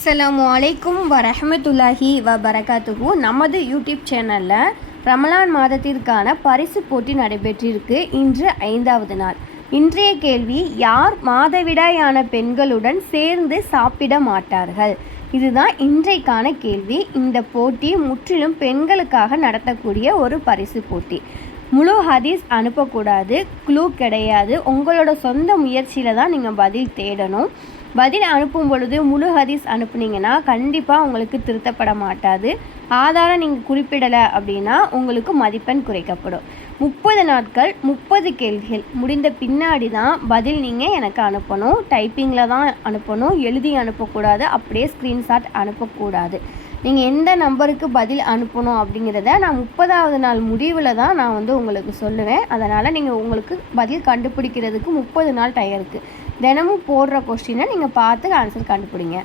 அஸ்ஸலாமு அலைக்கும் வரஹ்மத்துல்லாஹி வபரகாத்துஹு. நமது யூடியூப் சேனலில் ரமலான் மாதத்திற்கான பரிசு போட்டி நடைபெற்றிருக்கு. இன்று 5வது நாள். இன்றைய கேள்வி, யார் மாதவிடாயான பெண்களுடன் சேர்ந்து சாப்பிட மாட்டார்கள்? இதுதான் இன்றைக்கான கேள்வி. இந்த போட்டி முற்றிலும் பெண்களுக்காக நடத்தக்கூடிய ஒரு பரிசு போட்டி. முழு ஹதீஸ் அனுப்பக்கூடாது, க்ளூ கிடையாது. உங்களோட சொந்த முயற்சியில் தான் நீங்கள் பதில் தேடணும். பதில் அனுப்பும் பொழுது முழு ஹதீஸ் அனுப்புனீங்கன்னா கண்டிப்பாக உங்களுக்கு திருத்தப்பட மாட்டாது. ஆதாரம் நீங்கள் குறிப்பிடலை அப்படின்னா உங்களுக்கு மதிப்பெண் குறைக்கப்படும். 30 நாட்கள் 30 கேள்விகள் முடிந்த பின்னாடி தான் பதில் நீங்கள் எனக்கு அனுப்பணும். டைப்பிங்கில் தான் அனுப்பணும், எழுதி அனுப்பக்கூடாது, அப்படியே ஸ்க்ரீன்ஷாட் அனுப்பக்கூடாது. நீங்கள் எந்த நம்பருக்கு பதில் அனுப்பணும் அப்படிங்கிறத நான் 30வது நாள் முடிவில் தான் நான் உங்களுக்கு சொல்லுவேன். அதனால் நீங்கள் உங்களுக்கு பதில் கண்டுபிடிக்கிறதுக்கு 30 நாள் டைம் இருக்குது. தினமும் போடுற கொஸ்டினை நீங்கள் பார்த்து ஆன்சர் கண்டுபிடிங்க.